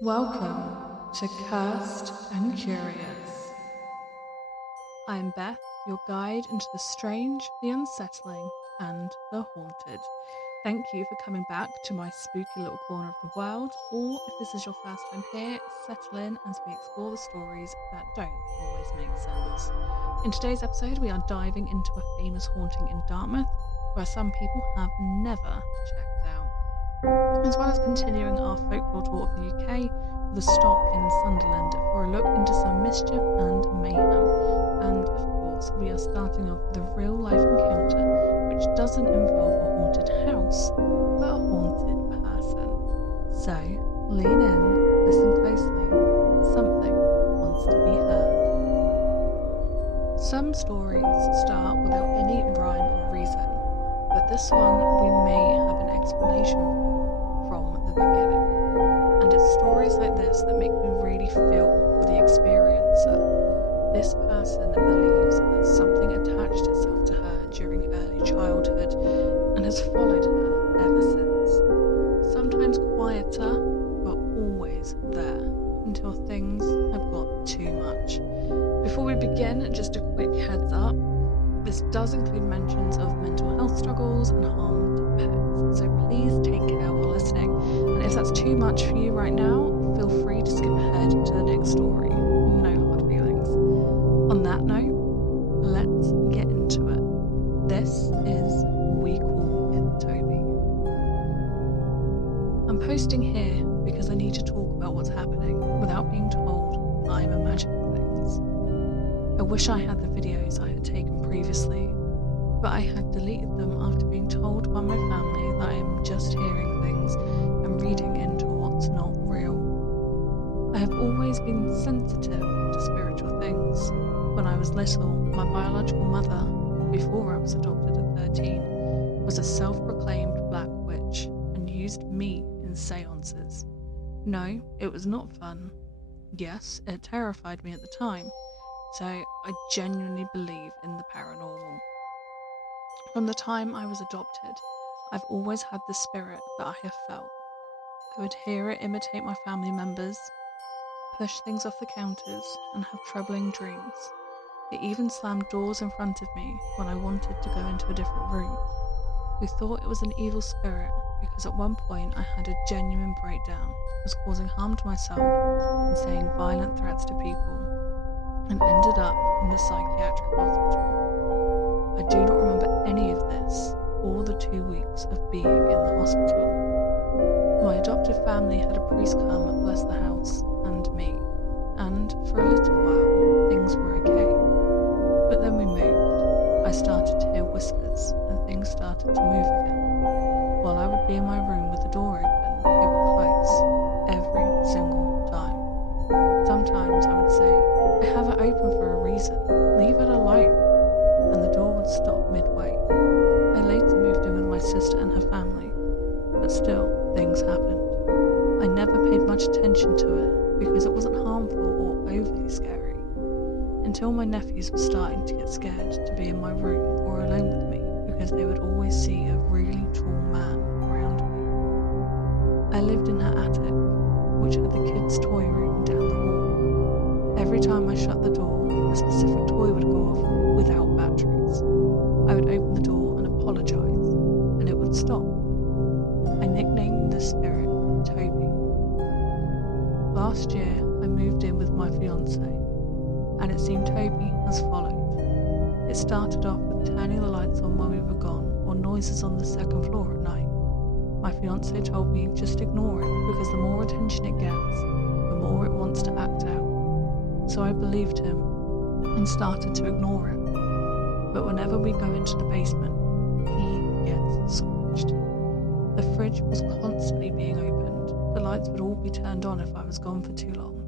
Welcome to Cursed and Curious. I'm Beth, your guide into the strange, the unsettling, and the haunted. Thank you for coming back to my spooky little corner of the world, or if this is your first time here, settle in as we explore the stories that don't always make sense. In today's episode, we are diving into a famous haunting in Dartmouth, where some people have never checked out, as well as continuing our folklore tour of the UK with a stop in Sunderland for a look into some mischief and mayhem. And of course, we are starting off with a real-life encounter which doesn't involve a haunted house, but a haunted person. So, lean in, listen closely, something wants to be heard. Some stories start without any rhyme or reason, but this one we may have an explanation for from the beginning. And it's stories like this that make me really feel for the experiencer. This person believes that something attached itself to her during early childhood and has followed her ever since. Sometimes quieter, but always there, until things have got too much. Before we begin, just a quick heads up. This does include mentions of mental health struggles and harmed pets, so please take care while listening. And if that's too much for you right now, feel free to skip ahead to the next story. No hard feelings. On that note, let's get into it. This is We Call It Toby. I'm posting here because I need to talk about what's happening without being told I'm imagining things. I wish I had the videos I had taken previously, but I had deleted them after being told by my family that I am just hearing things and reading into what's not real. I have always been sensitive to spiritual things. When I was little, my biological mother, before I was adopted at 13, was a self-proclaimed black witch and used me in seances. No, it was not fun. Yes, it terrified me at the time, so I genuinely believe in the paranormal. From the time I was adopted, I've always had the spirit that I have felt. I would hear it imitate my family members, push things off the counters, and have troubling dreams. It even slammed doors in front of me when I wanted to go into a different room. We thought it was an evil spirit because at one point I had a genuine breakdown, was causing harm to myself and saying violent threats to people, and ended up in the psychiatric hospital. I do not remember any of this or the 2 weeks of being in the hospital. My adopted family had a priest come and bless the house and me, and for a little while things were okay. But then we moved. I started to hear whispers and things started to move again. While I would be in my room with the door open, it would close every single time. Sometimes I would say, I have it open for a reason, leave it alone, and the door would stop midway. I later moved in with my sister and her family, but still, things happened. I never paid much attention to it because it wasn't harmful or overly scary, until my nephews were starting to get scared to be in my room or alone with me because they would always see a really tall man around me. I lived in her attic, which had the kids' toy room down the hall. Every time I shut the door, a specific toy would go off without batteries. I would open the door and apologise, and it would stop. I nicknamed the spirit Toby. Last year, I moved in with my fiance, and it seemed Toby has followed. It started off with turning the lights on when we were gone, or noises on the second floor at night. My fiance told me just ignore it because the more attention it gets, the more it wants to act out. So I believed him and started to ignore it. But whenever we go into the basement, he gets scorched. The fridge was constantly being opened. The lights would all be turned on if I was gone for too long.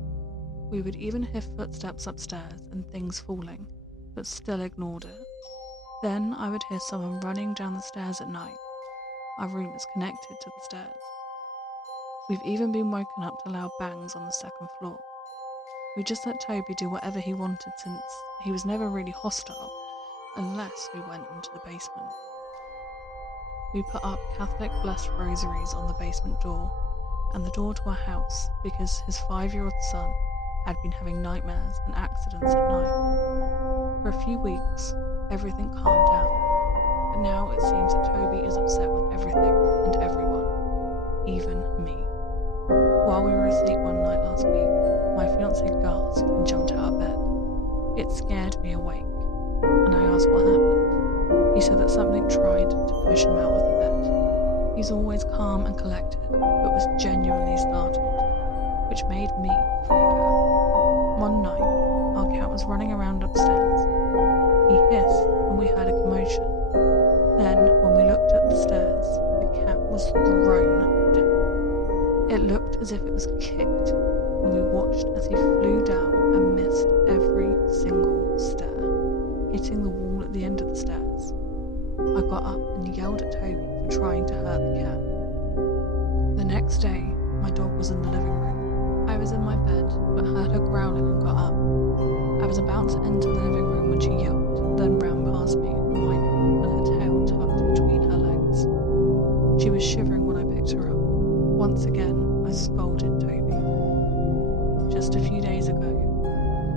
We would even hear footsteps upstairs and things falling, but still ignored it. Then I would hear someone running down the stairs at night. Our room is connected to the stairs. We've even been woken up to loud bangs on the second floor. We just let Toby do whatever he wanted since he was never really hostile, unless we went into the basement. We put up Catholic blessed rosaries on the basement door, and the door to our house because his 5-year-old son had been having nightmares and accidents at night. For a few weeks, everything calmed down, but now it seems that Toby is upset with everything and everyone, even me. While we were asleep one night last week, my fiancé gasped and jumped out of bed. It scared me awake, and I asked what happened. He said that something tried to push him out of the bed. He's always calm and collected, but was genuinely startled, which made me freak out. One night, our cat was running around upstairs. He hissed and we heard a commotion. Then, when we looked at the stairs, the cat was thrown down. It looked as if it was kicked, and we watched as he flew down and missed every single stair, hitting the wall at the end of the stairs. I got up and yelled at Toby for trying to hurt the cat. The next day, my dog was in the living room. I was in my bed, but heard her growling and got up. I was about to enter the living room when she yelped, then ran past me, whining, with her tail tucked between her legs. She was shivering when I picked her up. Once again, I scolded Toby. Just a few days ago,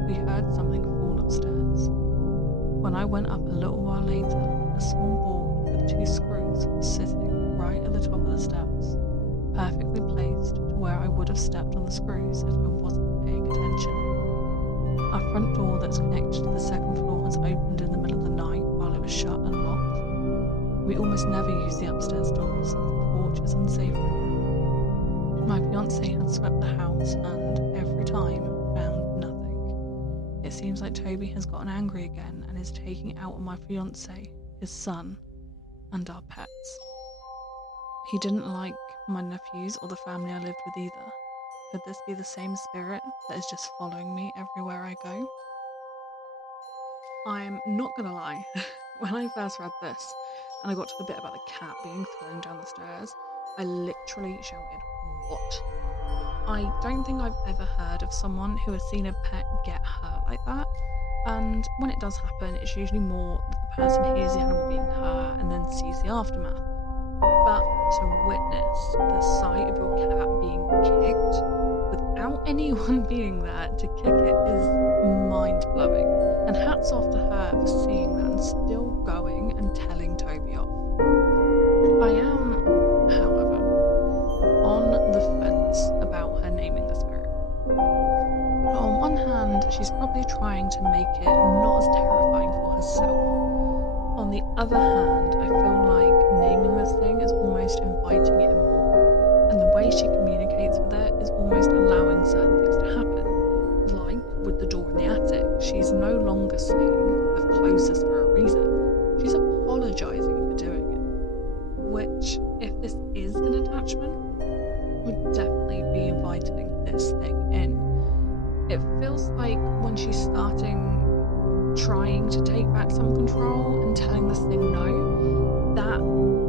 we heard something fall upstairs. When I went up a little while later, a small board with 2 screws was sitting right at the top of the steps, perfectly placed to where I would have stepped on the screws if I wasn't paying attention. Our front door that's connected to the second floor has opened in the middle of the night while it was shut and locked. We almost never use the upstairs doors since the porch is unsafe right now. My fiancé had swept the house and, every time, found nothing. It seems like Toby has gotten angry again and is taking it out on my fiancé, his son, and our pets. He didn't like my nephews or the family I lived with either. Could this be the same spirit that is just following me everywhere I go? I'm not gonna lie, when I first read this and I got to the bit about the cat being thrown down the stairs, I literally shouted, "What?" I don't think I've ever heard of someone who has seen a pet get hurt like that, and when it does happen, it's usually more that the person hears the animal being hurt and then sees the aftermath. But to witness the sight of your cat being kicked without anyone being there to kick it is mind-blowing, and hats off to her for seeing that and still going and telling Toby off. I am, however, on the fence about her naming the spirit. On one hand, she's probably trying to make it not as terrifying for herself. On the other hand, I feel like naming this thing is almost inviting it more, and the way she communicates with it is almost allowing certain things to happen. Like with the door in the attic, she's no longer saying, "I've closed this for a reason." She's apologising for doing it, which, if this is an attachment, would definitely be inviting this thing in. It feels like when she's starting trying to take back some control and telling this thing no, that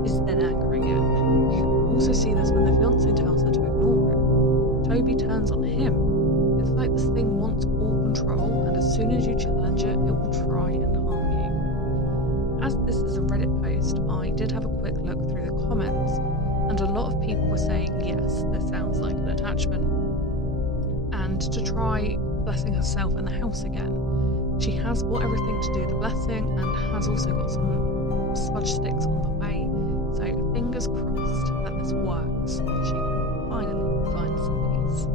is then angering it. You can also see this when the fiancé tells her to ignore it. Toby turns on him. It's like this thing wants all control, and as soon as you challenge it, it will try and harm you. As this is a Reddit post, I did have a quick look through the comments, and a lot of people were saying, yes, this sounds like an attachment. And to try blessing herself in the house again, she has bought everything to do the blessing and has also got some smudge sticks on the way, so fingers crossed that this works and she can finally find some peace.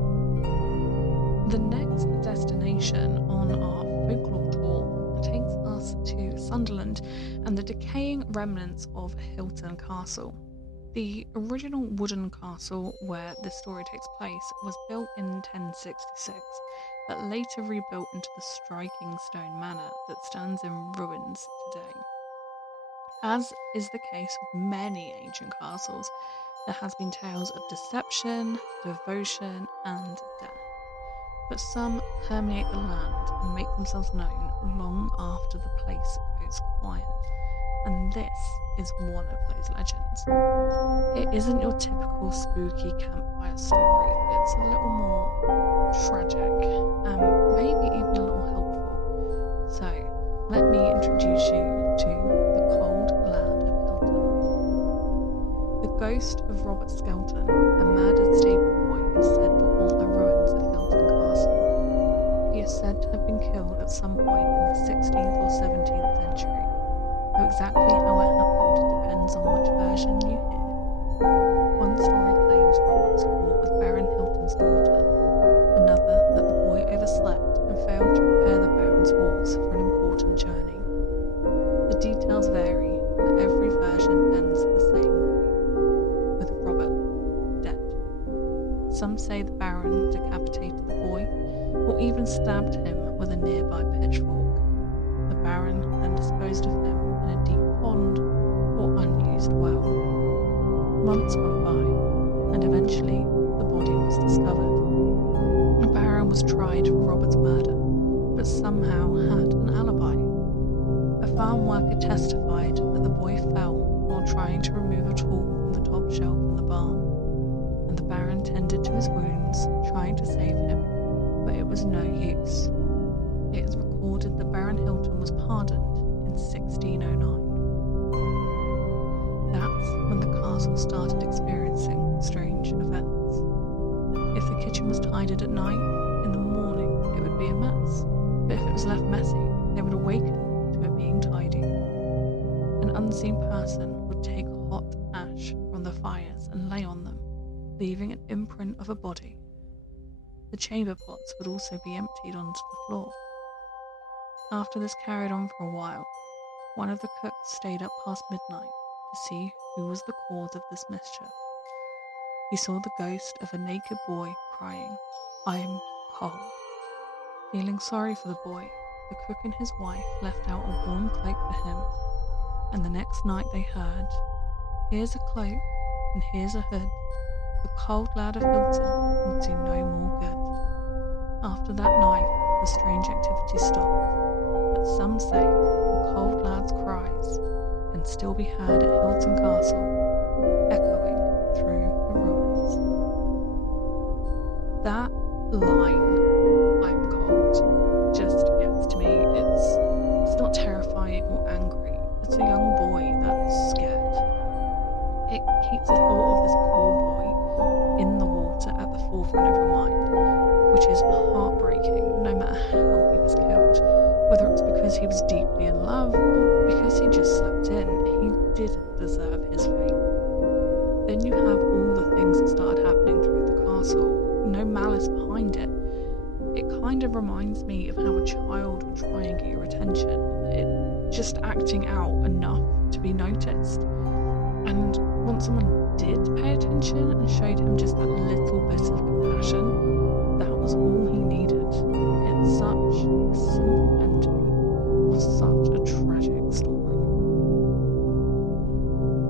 The next destination on our folklore tour takes us to Sunderland and the decaying remnants of Hilton Castle. The original wooden castle where this story takes place was built in 1066, but later rebuilt into the striking stone manor that stands in ruins today. As is the case with many ancient castles, there has been tales of deception, devotion, and death. But some permeate the land and make themselves known long after the place goes quiet. And this is one of those legends. It isn't your typical spooky campfire story, it's a little more tragic, and maybe even a little helpful. So, let me introduce you to the cold land of Hilton. The ghost of Robert Skelton, a murdered stable Baron decapitated the boy or even stabbed him with a nearby pitchfork. The Baron then disposed of him in a deep pond or unused well. Months went by, and eventually the body was discovered. The Baron was tried for Robert's murder, but somehow had an alibi. A farm worker testified that the boy fell while trying to remove a tool from the top shelf in the barn, and the Baron tended to his wounds, trying to save him, but it was no use. It is recorded that Baron Hilton was pardoned in 1609. That's when the castle started experiencing strange events. If the kitchen was tidied at night, in the morning it would be a mess, but if it was left messy, they would awaken to it being tidy. An unseen person would take hot ash from the fires and lay on them, leaving an imprint of a body. The chamber pots would also be emptied onto the floor. After this carried on for a while, one of the cooks stayed up past midnight to see who was the cause of this mischief. He saw the ghost of a naked boy crying, "I'm cold." Feeling sorry for the boy, the cook and his wife left out a warm cloak for him, and the next night they heard, "Here's a cloak and here's a hood. The cold lad of Hilton will do no more good." After that night, the strange activity stopped, but some say the cold lad's cries can still be heard at Hilton Castle, echoing through the ruins. That line, "I'm cold," just gets to me. It's not terrifying or angry. It's a young boy that's scared. It keeps the thought of this poor boy in the water at the forefront of your mind, which is heartbreaking no matter how he was killed. Whether it's because he was deeply in love or because he just slept in, he didn't deserve his fate. Then you have all the things that started happening through the castle, no malice behind it. It kind of reminds me of how a child would try and get your attention, it just acting out enough to be noticed. And once someone did pay attention and showed him just that little bit of compassion, that was all he needed. It's such a simple ending for such a tragic story.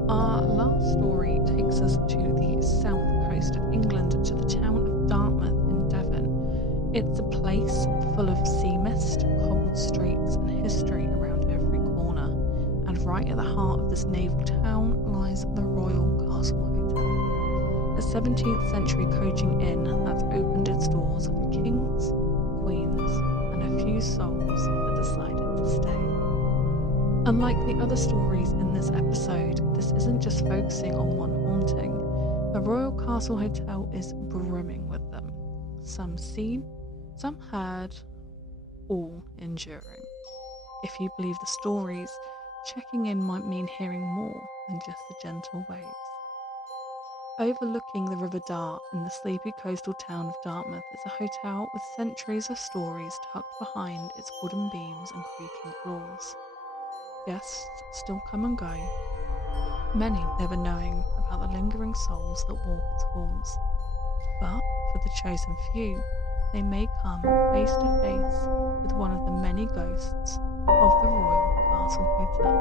Our last story takes us to the south coast of England, to the town of Dartmouth in Devon. It's a place full of sea mist, cobbled streets, and history around every corner. And right at the heart of this naval town lies the Royal Castle Hotel, a 17th century coaching inn that's opened its doors for kings, queens, and a few souls that decided to stay. Unlike the other stories in this episode, this isn't just focusing on one haunting. The Royal Castle Hotel is brimming with them. Some seen, some heard, all enduring. If you believe the stories, checking in might mean hearing more than just the gentle waves. Overlooking the River Dart in the sleepy coastal town of Dartmouth is a hotel with centuries of stories tucked behind its wooden beams and creaking floors. Guests still come and go, many never knowing about the lingering souls that walk its halls. But for the chosen few, they may come face to face with one of the many ghosts of the Royal Castle Hotel.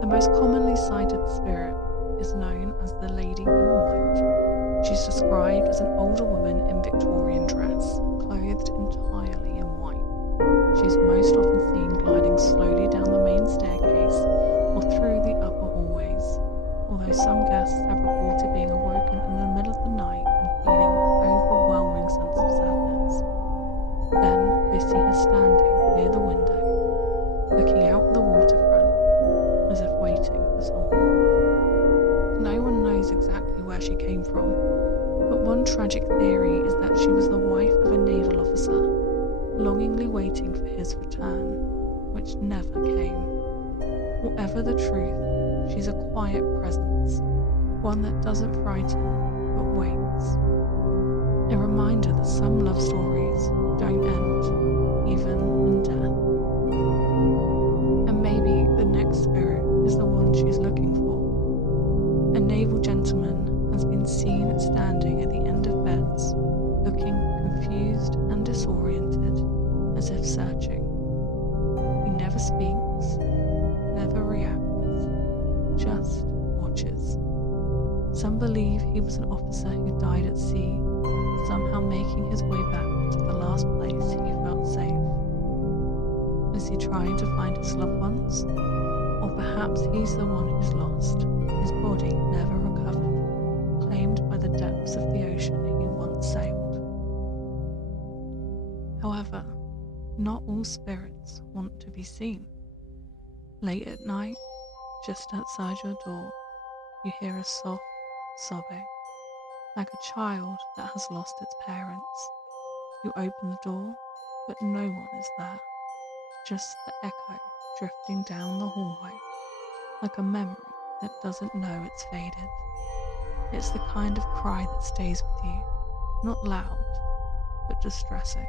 The most commonly cited spirit is known as the Lady in White. She's described as an older woman in Victorian dress, clothed entirely in white. She's most often seen gliding slowly down the main staircase or through the upper hallways, although some guests have reported being awoken in the middle of the night and feeling an overwhelming sense of sadness. Then they see her standing near the window, looking out the waterfront, as if waiting for someone. No one knows exactly where she came from, but one tragic theory is that she was the wife of a naval officer, longingly waiting for his return, which never came. Whatever the truth, she's a quiet presence, one that doesn't frighten, but waits. A reminder that some love stories don't end, even in death. And maybe the next spirit is the one she's looking for. A naval gentleman has been seen standing at the end of beds, he was an officer who died at sea, somehow making his way back to the last place he felt safe. Is he trying to find his loved ones? Or perhaps he's the one who's lost, his body never recovered, claimed by the depths of the ocean he once sailed. However, not all spirits want to be seen. Late at night, just outside your door, you hear a soft sobbing, like a child that has lost its parents. You open the door, but no one is there, just the echo drifting down the hallway, like a memory that doesn't know it's faded. It's the kind of cry that stays with you, not loud, but distressing.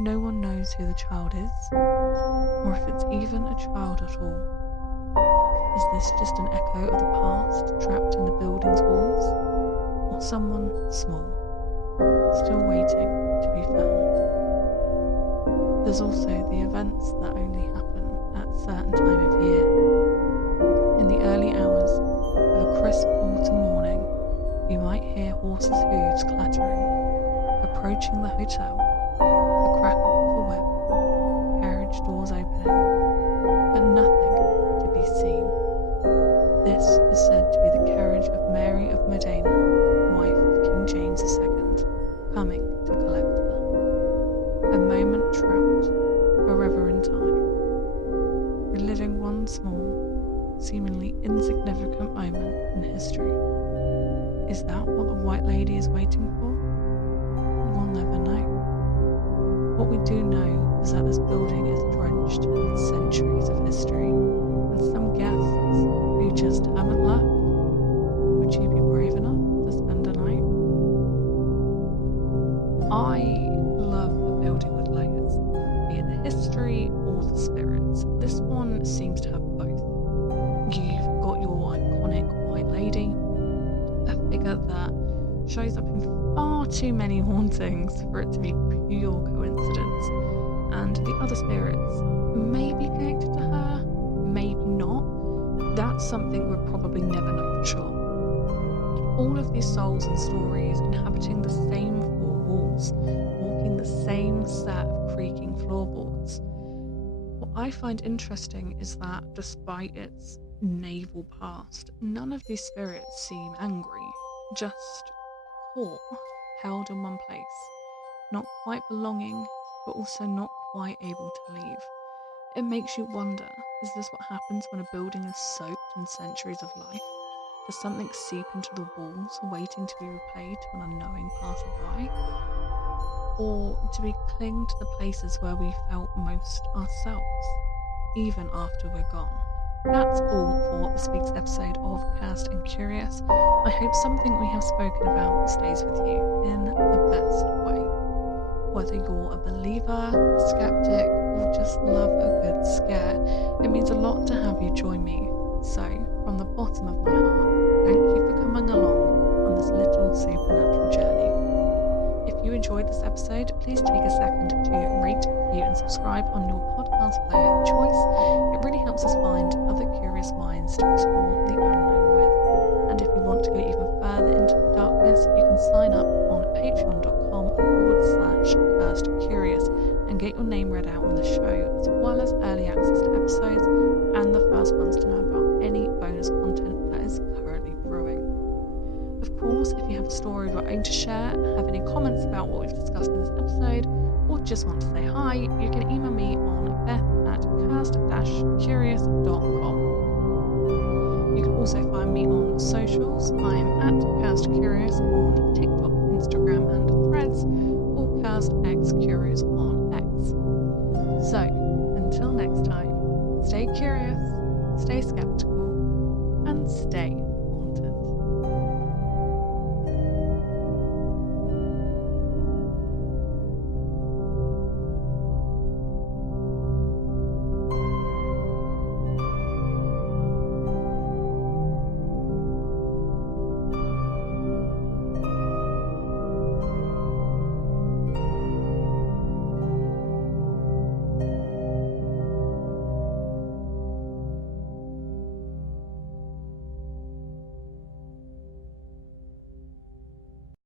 No one knows who the child is, or if it's even a child at all. Is this just an echo of the past trapped in the building's walls, or someone small, still waiting to be found? There's also the events that only happen at a certain time of year. In the early hours of a crisp autumn morning, you might hear horses' hooves clattering, approaching the hotel, the crackle of a whip, carriage doors opening, but nothing to be seen. This is said to be the carriage of Mary of Modena, wife of King James II, coming to collect her. A moment trapped forever in time, reliving one small, seemingly insignificant moment in history. Is that what the White Lady is waiting for? We'll never know. What we do know is that this building is drenched with centuries of history, and some guests who just haven't left. Would you be brave enough to spend a night? I love a building with layers, be it the history or the spirits. This one seems to have both. You've got your iconic White Lady, a figure that shows up in far too many hauntings for it to be pure coincidence, and the other spirits may be connected to her, maybe not. That's something we'll probably never know for sure. All of these souls and stories inhabiting the same four walls, walking the same set of creaking floorboards. What I find interesting is that despite its naval past, none of these spirits seem angry, just caught, held in one place, not quite belonging, but also not quite able to leave. It makes you wonder, is this what happens when a building is soaked in centuries of life? Does something seep into the walls, waiting to be replayed to an unknowing passerby? Or do we cling to the places where we felt most ourselves, even after we're gone? That's all for this week's episode of Cursed and Curious. I hope something we have spoken about stays with you in the best way. Whether you're a believer, a skeptic, or just love a good scare, it means a lot to have you join me. So, from the bottom of my heart, thank you for coming along on this little supernatural journey. If you enjoyed this episode, please take a second to rate, review, and subscribe on your podcast player of choice. It really helps us find other curious minds to explore the unknown with. And if you want to go even further into the darkness, you can sign up on patreon.com/cursed-curious and get your name read out on the show, as well as early access to episodes and the first ones to know about any bonus content that is currently brewing. Of course, if you have a story of your own to share, have any comments about what we've discussed in this episode, or just want to say hi, you can email me on beth@cursed-curious.com. You can also find me on socials. I'm at Cursed Curious on TikTok, Instagram and Threads, or CursedXCurious